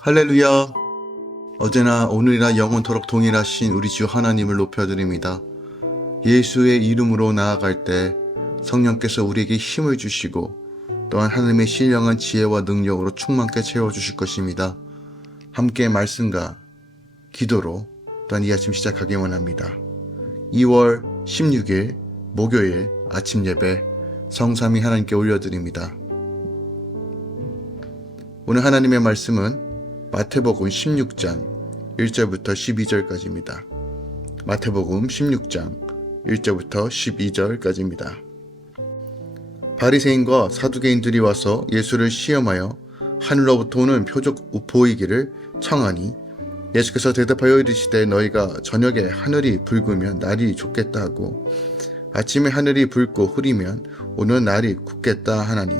할렐루야. 어제나 오늘이나 영원토록 동일하신 우리 주 하나님을 높여드립니다. 예수의 이름으로 나아갈 때 성령께서 우리에게 힘을 주시고 또한 하나님의 신령한 지혜와 능력으로 충만케 채워주실 것입니다. 함께 말씀과 기도로 또한 이 아침 시작하기 원합니다. 2월 16일 목요일 아침 예배 성삼위 하나님께 올려드립니다. 오늘 하나님의 말씀은 마태복음 16장 1절부터 12절까지입니다. 마태복음 16장 1절부터 12절까지입니다. 바리새인과 사두개인들이 와서 예수를 시험하여 하늘로부터 오는 표적 보이기를 청하니 예수께서 대답하여 이르시되 너희가 저녁에 하늘이 붉으면 날이 좋겠다 하고 아침에 하늘이 붉고 흐리면 오는 날이 굳겠다 하나니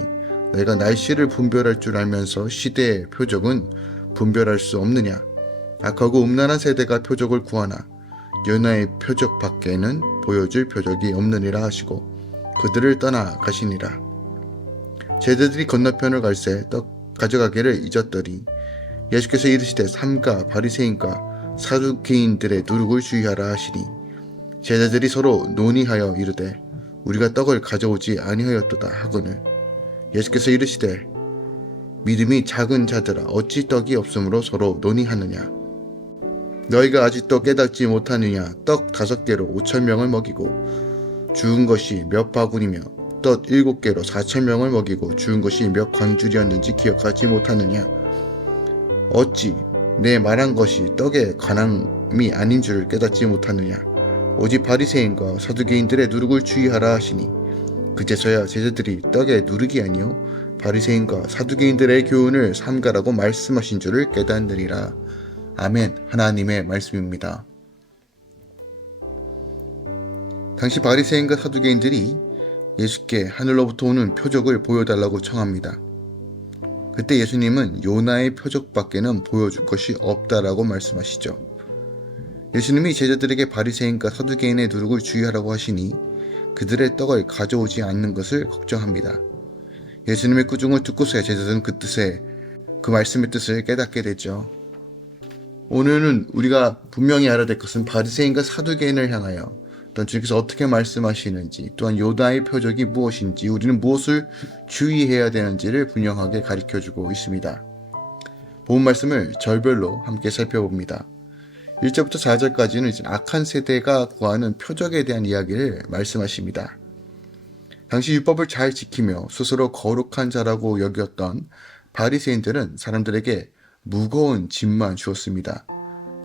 너희가 날씨를 분별할 줄 알면서 시대의 표적은 분별할 수 없느냐. 악하고 음란한 세대가 표적을 구하나 요나의 표적 밖에는 보여줄 표적이 없느니라 하시고 그들을 떠나 가시니라. 제자들이 건너편을 갈새 떡 가져가기를 잊었더니 예수께서 이르시되 삼가 바리새인과 사두개인들의 누룩을 주의하라 하시니 제자들이 서로 논의하여 이르되 우리가 떡을 가져오지 아니하였도다 하거늘 예수께서 이르시되 믿음이 작은 자들아 어찌 떡이 없으므로 서로 논의하느냐. 너희가 아직도 깨닫지 못하느냐. 떡 5개로 5,000명을 먹이고 주운 것이 몇 바구니며 떡 7개로 4,000명을 먹이고 주운 것이 몇 광줄이었는지 기억하지 못하느냐. 어찌 내 말한 것이 떡의 관함이 아닌 줄을 깨닫지 못하느냐. 오직 바리새인과 사두개인들의 누룩을 주의하라 하시니 그제서야 제자들이 떡의 누룩이 아니요 바리새인과 사두개인들의 교훈을 삼가라고 말씀하신 줄을 깨닫느니라. 아멘. 하나님의 말씀입니다. 당시 바리새인과 사두개인들이 예수께 하늘로부터 오는 표적을 보여달라고 청합니다. 그때 예수님은 요나의 표적밖에는 보여줄 것이 없다라고 말씀하시죠. 예수님이 제자들에게 바리새인과 사두개인의 누룩을 주의하라고 하시니 그들의 떡을 가져오지 않는 것을 걱정합니다. 예수님의 꾸중을 듣고서야 제자들은 그 말씀의 뜻을 깨닫게 되죠. 오늘은 우리가 분명히 알아야 될 것은 바리새인과 사두개인을 향하여 또한 주님께서 어떻게 말씀하시는지 또한 요나의 표적이 무엇인지 우리는 무엇을 주의해야 되는지를 분명하게 가르쳐주고 있습니다. 본 말씀을 절별로 함께 살펴봅니다. 1절부터 4절까지는 이제 악한 세대가 구하는 표적에 대한 이야기를 말씀하십니다. 당시 율법을 잘 지키며 스스로 거룩한 자라고 여겼던 바리새인들은 사람들에게 무거운 짐만 주었습니다.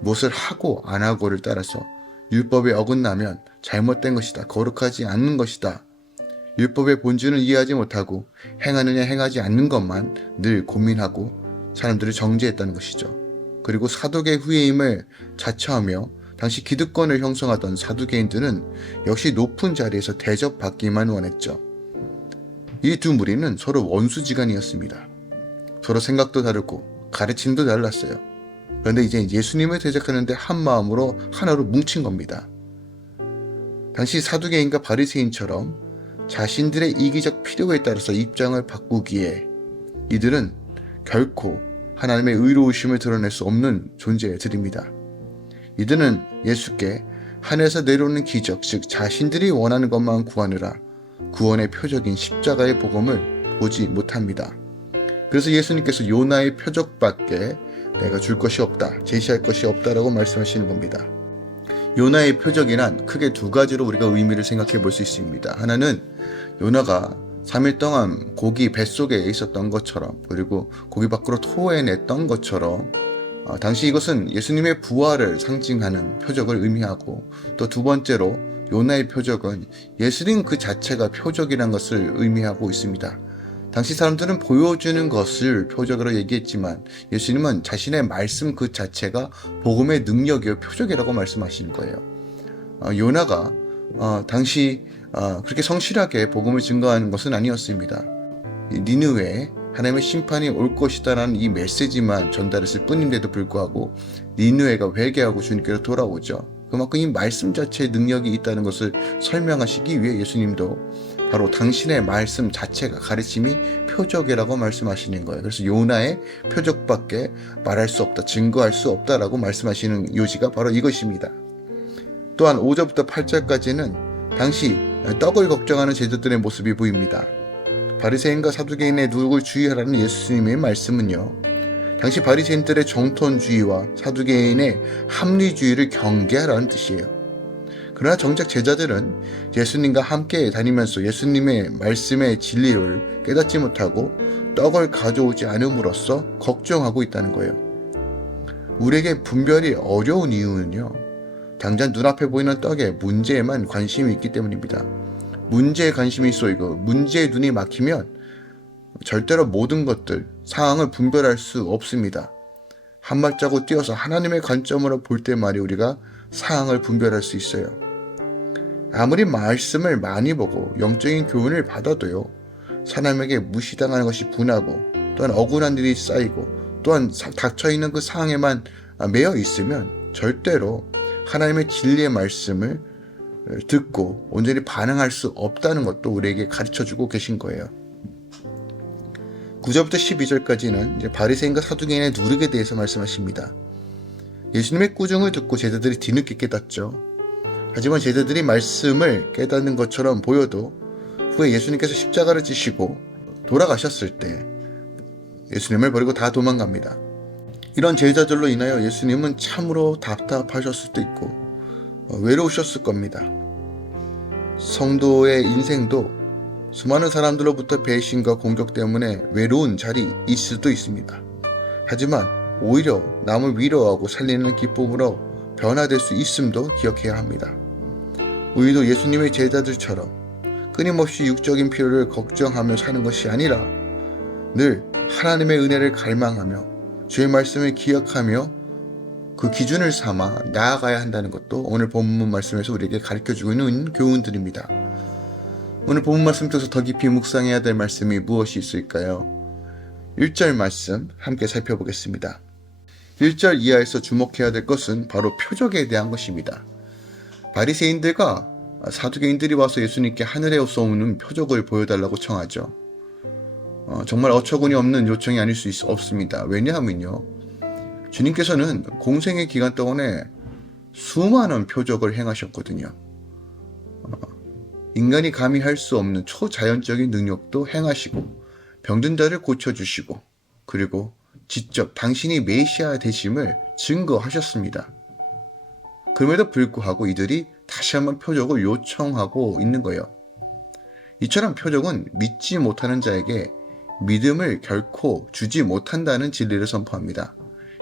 무엇을 하고 안 하고를 따라서 율법에 어긋나면 잘못된 것이다, 거룩하지 않는 것이다. 율법의 본질은 이해하지 못하고 행하느냐 행하지 않는 것만 늘 고민하고 사람들을 정죄했다는 것이죠. 그리고 사독의 후예임을 자처하며 당시 기득권을 형성하던 사두개인들은 역시 높은 자리에서 대접받기만 원했죠. 이 두 무리는 서로 원수지간이었습니다. 서로 생각도 다르고 가르침도 달랐어요. 그런데 이제 예수님을 대적하는데 한 마음으로 하나로 뭉친 겁니다. 당시 사두개인과 바리새인처럼 자신들의 이기적 필요에 따라서 입장을 바꾸기에 이들은 결코 하나님의 의로우심을 드러낼 수 없는 존재들입니다. 이들은 예수께 하늘에서 내려오는 기적, 즉 자신들이 원하는 것만 구하느라 구원의 표적인 십자가의 복음을 보지 못합니다. 그래서 예수님께서 요나의 표적밖에 내가 줄 것이 없다, 제시할 것이 없다라고 말씀하시는 겁니다. 요나의 표적이란 크게 두 가지로 우리가 의미를 생각해 볼 수 있습니다. 하나는 요나가 3일 동안 고기 뱃속에 있었던 것처럼 그리고 고기 밖으로 토해냈던 것처럼 당시 이것은 예수님의 부활을 상징하는 표적을 의미하고 또 두 번째로 요나의 표적은 예수님 그 자체가 표적이라는 것을 의미하고 있습니다. 당시 사람들은 보여주는 것을 표적으로 얘기했지만 예수님은 자신의 말씀 그 자체가 복음의 능력이요 표적이라고 말씀하시는 거예요. 요나가 당시 그렇게 성실하게 복음을 증거하는 것은 아니었습니다. 니느웨에 하나님의 심판이 올 것이다라는 이 메시지만 전달했을 뿐인데도 불구하고 니느웨가 회개하고 주님께로 돌아오죠. 그만큼 이 말씀 자체의 능력이 있다는 것을 설명하시기 위해 예수님도 바로 당신의 말씀 자체가 가르침이 표적이라고 말씀하시는 거예요. 그래서 요나의 표적밖에 말할 수 없다, 증거할 수 없다라고 말씀하시는 요지가 바로 이것입니다. 또한 5절부터 8절까지는 당시 떡을 걱정하는 제자들의 모습이 보입니다. 바리새인과 사두개인의 누룩을 주의하라는 예수님의 말씀은요, 당시 바리새인들의 정통주의와 사두개인의 합리주의를 경계하라는 뜻이에요. 그러나 정작 제자들은 예수님과 함께 다니면서 예수님의 말씀의 진리를 깨닫지 못하고 떡을 가져오지 않음으로써 걱정하고 있다는 거예요. 우리에게 분별이 어려운 이유는요, 당장 눈앞에 보이는 떡의 문제에만 관심이 있기 때문입니다. 문제에 관심이 쏠고 문제에 눈이 막히면 절대로 모든 것들, 상황을 분별할 수 없습니다. 한 발자국 뛰어서 하나님의 관점으로 볼 때만이 우리가 상황을 분별할 수 있어요. 아무리 말씀을 많이 보고 영적인 교훈을 받아도요, 사람에게 무시당하는 것이 분하고 또한 억울한 일이 쌓이고 또한 닥쳐있는 그 상황에만 매여 있으면 절대로 하나님의 진리의 말씀을 듣고 온전히 반응할 수 없다는 것도 우리에게 가르쳐주고 계신 거예요. 9절부터 12절까지는 바리새인과 사두개인의 누룩에 대해서 말씀하십니다. 예수님의 꾸중을 듣고 제자들이 뒤늦게 깨닫죠. 하지만 제자들이 말씀을 깨닫는 것처럼 보여도 후에 예수님께서 십자가를 지시고 돌아가셨을 때 예수님을 버리고 다 도망갑니다. 이런 제자들로 인하여 예수님은 참으로 답답하셨을 수도 있고 외로우셨을 겁니다. 성도의 인생도 수많은 사람들로부터 배신과 공격 때문에 외로운 자리일 수도 있습니다. 하지만 오히려 남을 위로하고 살리는 기쁨으로 변화될 수 있음도 기억해야 합니다. 우리도 예수님의 제자들처럼 끊임없이 육적인 필요를 걱정하며 사는 것이 아니라 늘 하나님의 은혜를 갈망하며 주의 말씀을 기억하며 그 기준을 삼아 나아가야 한다는 것도 오늘 본문 말씀에서 우리에게 가르쳐주고 있는 교훈들입니다. 오늘 본문 말씀 속에서 더 깊이 묵상해야 될 말씀이 무엇이 있을까요? 1절 말씀 함께 살펴보겠습니다. 1절 이하에서 주목해야 될 것은 바로 표적에 대한 것입니다. 바리새인들과 사두개인들이 와서 예수님께 하늘에 쏘는 표적을 보여달라고 청하죠. 정말 어처구니 없는 요청이 아닐 수 없습니다. 왜냐하면요, 주님께서는 공생의 기간 동안에 수많은 표적을 행하셨거든요. 인간이 감히 할 수 없는 초자연적인 능력도 행하시고 병든 자를 고쳐주시고 그리고 직접 당신이 메시아 되심을 증거하셨습니다. 그럼에도 불구하고 이들이 다시 한번 표적을 요청하고 있는 거예요. 이처럼 표적은 믿지 못하는 자에게 믿음을 결코 주지 못한다는 진리를 선포합니다.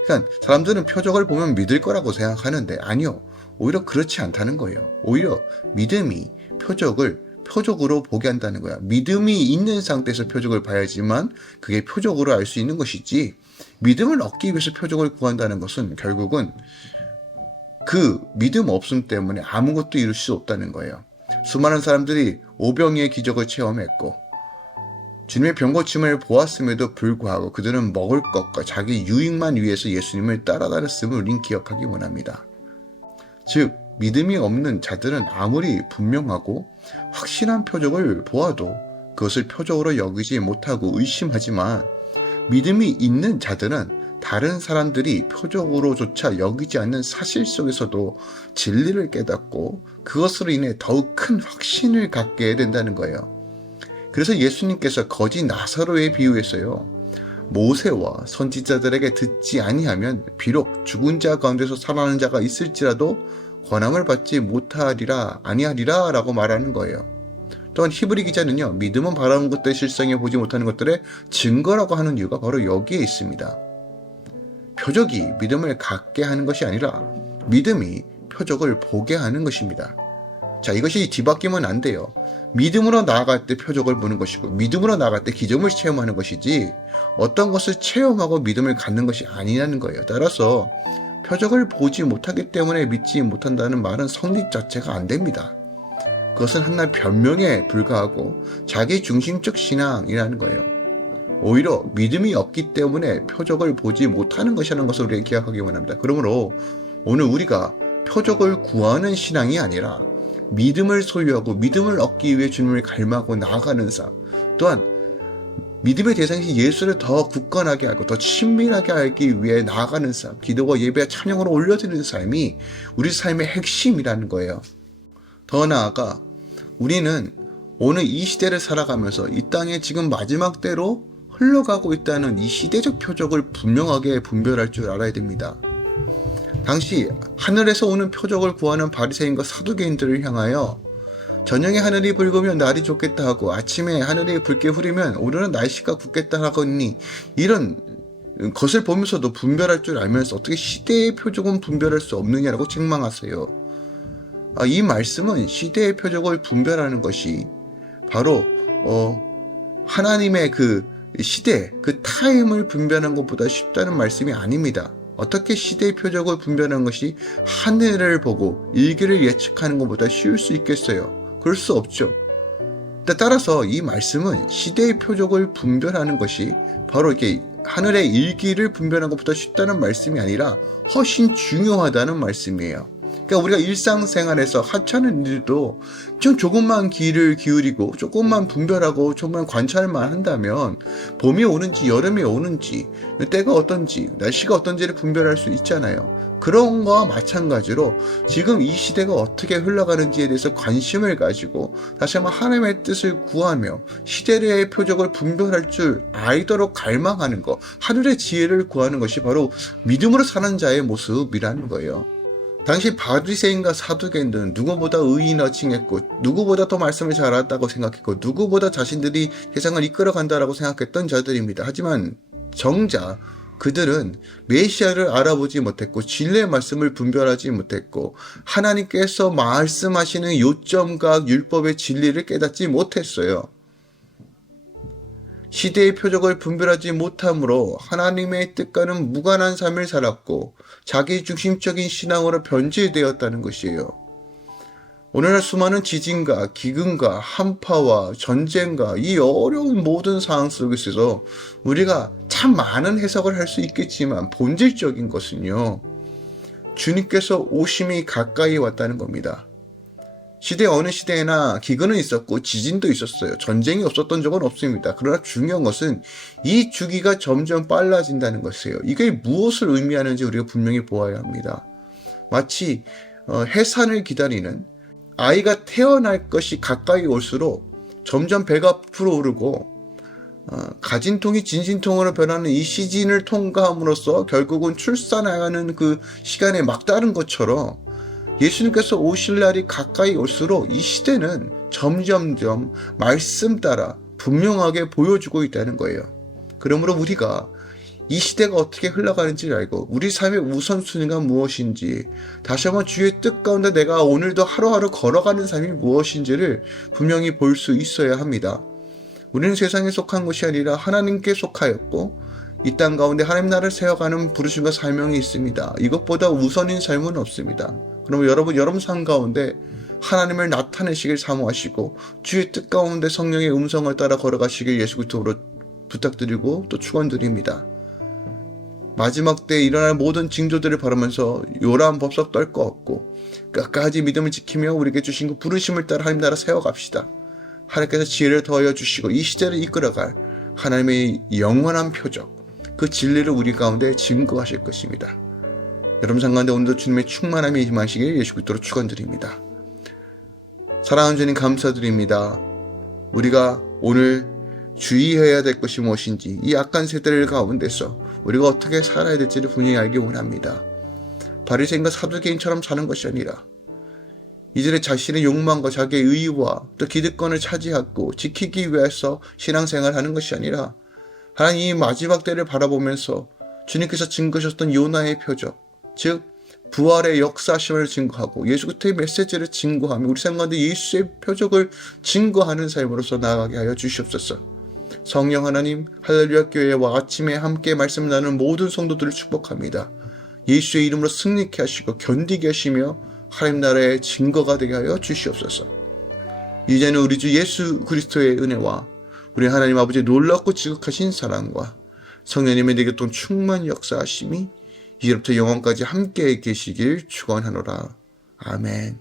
그러니까 사람들은 표적을 보면 믿을 거라고 생각하는데 아니요, 오히려 그렇지 않다는 거예요. 오히려 믿음이 표적을 표적으로 보게 한다는 거야. 믿음이 있는 상태에서 표적을 봐야지만 그게 표적으로 알 수 있는 것이지, 믿음을 얻기 위해서 표적을 구한다는 것은 결국은 그 믿음 없음 때문에 아무것도 이룰 수 없다는 거예요. 수많은 사람들이 오병이의 기적을 체험했고 주님의 병고침을 보았음에도 불구하고 그들은 먹을 것과 자기 유익만 위해서 예수님을 따라다녔음을 우린 기억하기 원합니다. 즉 믿음이 없는 자들은 아무리 분명하고 확실한 표적을 보아도 그것을 표적으로 여기지 못하고 의심하지만, 믿음이 있는 자들은 다른 사람들이 표적으로조차 여기지 않는 사실 속에서도 진리를 깨닫고 그것으로 인해 더욱 큰 확신을 갖게 된다는 거예요. 그래서 예수님께서 거지 나사로의 비유에서요, 모세와 선지자들에게 듣지 아니하면 비록 죽은 자 가운데서 살아나는 자가 있을지라도 권함을 받지 못하리라 아니하리라 라고 말하는 거예요. 또한 히브리 기자는요, 믿음은 바라는 것들의 실상에 보지 못하는 것들의 증거라고 하는 이유가 바로 여기에 있습니다. 표적이 믿음을 갖게 하는 것이 아니라 믿음이 표적을 보게 하는 것입니다. 자, 이것이 뒤바뀌면 안 돼요. 믿음으로 나아갈 때 표적을 보는 것이고 믿음으로 나아갈 때 기적을 체험하는 것이지 어떤 것을 체험하고 믿음을 갖는 것이 아니라는 거예요. 따라서 표적을 보지 못하기 때문에 믿지 못한다는 말은 성립 자체가 안 됩니다. 그것은 하나의 변명에 불과하고 자기 중심적 신앙이라는 거예요. 오히려 믿음이 없기 때문에 표적을 보지 못하는 것이라는 것을 우리가 기억하기 원합니다. 그러므로 오늘 우리가 표적을 구하는 신앙이 아니라 믿음을 소유하고 믿음을 얻기 위해 주님을 갈망하고 나아가는 삶, 또한 믿음의 대상이신 예수를 더 굳건하게 하고 더 친밀하게 하기 위해 나아가는 삶, 기도와 예배와 찬양으로 올려드리는 삶이 우리 삶의 핵심이라는 거예요. 더 나아가 우리는 오늘 이 시대를 살아가면서 이 땅에 지금 마지막 때로 흘러가고 있다는 이 시대적 표적을 분명하게 분별할 줄 알아야 됩니다. 당시 하늘에서 오는 표적을 구하는 바리새인과 사두개인들을 향하여 저녁에 하늘이 붉으면 날이 좋겠다 하고 아침에 하늘이 붉게 흐리면 오늘은 날씨가 굳겠다 하거니, 이런 것을 보면서도 분별할 줄 알면서 어떻게 시대의 표적은 분별할 수 없느냐라고 책망하세요. 이 말씀은 시대의 표적을 분별하는 것이 바로 하나님의 그 시대, 그 타임을 분별하는 것보다 쉽다는 말씀이 아닙니다. 어떻게 시대의 표적을 분별하는 것이 하늘을 보고 일기를 예측하는 것보다 쉬울 수 있겠어요? 그럴 수 없죠. 따라서 이 말씀은 시대의 표적을 분별하는 것이 바로 이렇게 하늘의 일기를 분별하는 것보다 쉽다는 말씀이 아니라 훨씬 중요하다는 말씀이에요. 그러니까 우리가 일상생활에서 하찮은 일도 좀 조금만 귀를 기울이고 조금만 분별하고 조금만 관찰만 한다면 봄이 오는지 여름이 오는지 때가 어떤지 날씨가 어떤지를 분별할 수 있잖아요. 그런 거와 마찬가지로 지금 이 시대가 어떻게 흘러가는지에 대해서 관심을 가지고 다시 한번 하나님의 뜻을 구하며 시대의 표적을 분별할 줄 알도록 갈망하는 것, 하늘의 지혜를 구하는 것이 바로 믿음으로 사는 자의 모습이라는 거예요. 당시 바리새인과 사두개인들은 누구보다 의인을 칭했고 누구보다 더 말씀을 잘 알았다고 생각했고 누구보다 자신들이 세상을 이끌어간다라고 생각했던 자들입니다. 하지만 정작 그들은 메시아를 알아보지 못했고 진리의 말씀을 분별하지 못했고 하나님께서 말씀하시는 요점과 율법의 진리를 깨닫지 못했어요. 시대의 표적을 분별하지 못함으로 하나님의 뜻과는 무관한 삶을 살았고 자기 중심적인 신앙으로 변질되었다는 것이에요. 오늘날 수많은 지진과 기근과 한파와 전쟁과 이 어려운 모든 상황 속에서 우리가 참 많은 해석을 할 수 있겠지만 본질적인 것은요, 주님께서 오심이 가까이 왔다는 겁니다. 시대 어느 시대에나 기근은 있었고 지진도 있었어요. 전쟁이 없었던 적은 없습니다. 그러나 중요한 것은 이 주기가 점점 빨라진다는 것이에요. 이게 무엇을 의미하는지 우리가 분명히 보아야 합니다. 마치 해산을 기다리는 아이가 태어날 것이 가까이 올수록 점점 배가 불어오르고 가진통이 진진통으로 변하는 이 시즌을 통과함으로써 결국은 출산하는 그 시간에 막다른 것처럼 예수님께서 오실 날이 가까이 올수록 이 시대는 점점점 말씀 따라 분명하게 보여주고 있다는 거예요. 그러므로 우리가 이 시대가 어떻게 흘러가는지를 알고 우리 삶의 우선순위가 무엇인지, 다시 한번 주의 뜻 가운데 내가 오늘도 하루하루 걸어가는 삶이 무엇인지를 분명히 볼 수 있어야 합니다. 우리는 세상에 속한 것이 아니라 하나님께 속하였고 이 땅 가운데 하나님 나라를 세워가는 부르심과 사명이 있습니다. 이것보다 우선인 삶은 없습니다. 그러면 여러분 삶 가운데 하나님을 나타내시길 사모하시고 주의 뜻 가운데 성령의 음성을 따라 걸어가시길 예수 그리스도로 부탁드리고 또 축원드립니다. 마지막 때에 일어날 모든 징조들을 바라면서 요란 법석 떨 거 없고 끝까지 믿음을 지키며 우리에게 주신 그 부르심을 따라 하나님 나라 세워갑시다. 하나님께서 지혜를 더하여 주시고 이 시대를 이끌어갈 하나님의 영원한 표적, 그 진리를 우리 가운데 증거하실 것입니다. 여러분 삶 가운데 오늘도 주님의 충만함이 임하시길 예수 그리스도로 축원드립니다. 사랑하는 주님 감사드립니다. 우리가 오늘 주의해야 될 것이 무엇인지 이 악한 세대를 가운데서 우리가 어떻게 살아야 될지를 분명히 알기 원합니다. 바리새인과 사두개인처럼 사는 것이 아니라 이들의 자신의 욕망과 자기의 의와 또 기득권을 차지하고 지키기 위해서 신앙생활하는 것이 아니라 하나님 이 마지막 때를 바라보면서 주님께서 증거하셨던 요나의 표적, 즉 부활의 역사심을 증거하고 예수 그리스도의 메시지를 증거하며 우리 삶 가운데 예수의 표적을 증거하는 삶으로서 나아가게 하여 주시옵소서. 성령 하나님, 할렐루야 교회와 아침에 함께 말씀 나누는 모든 성도들을 축복합니다. 예수의 이름으로 승리케 하시고 견디게 하시며 하나님 나라의 증거가 되게 하여 주시옵소서. 이제는 우리 주 예수 그리스도의 은혜와 우리 하나님 아버지의 놀랍고 지극하신 사랑과 성령님의 내게 또 충만 역사하심이 이제부터 영원까지 함께 계시길 축원하노라. 아멘.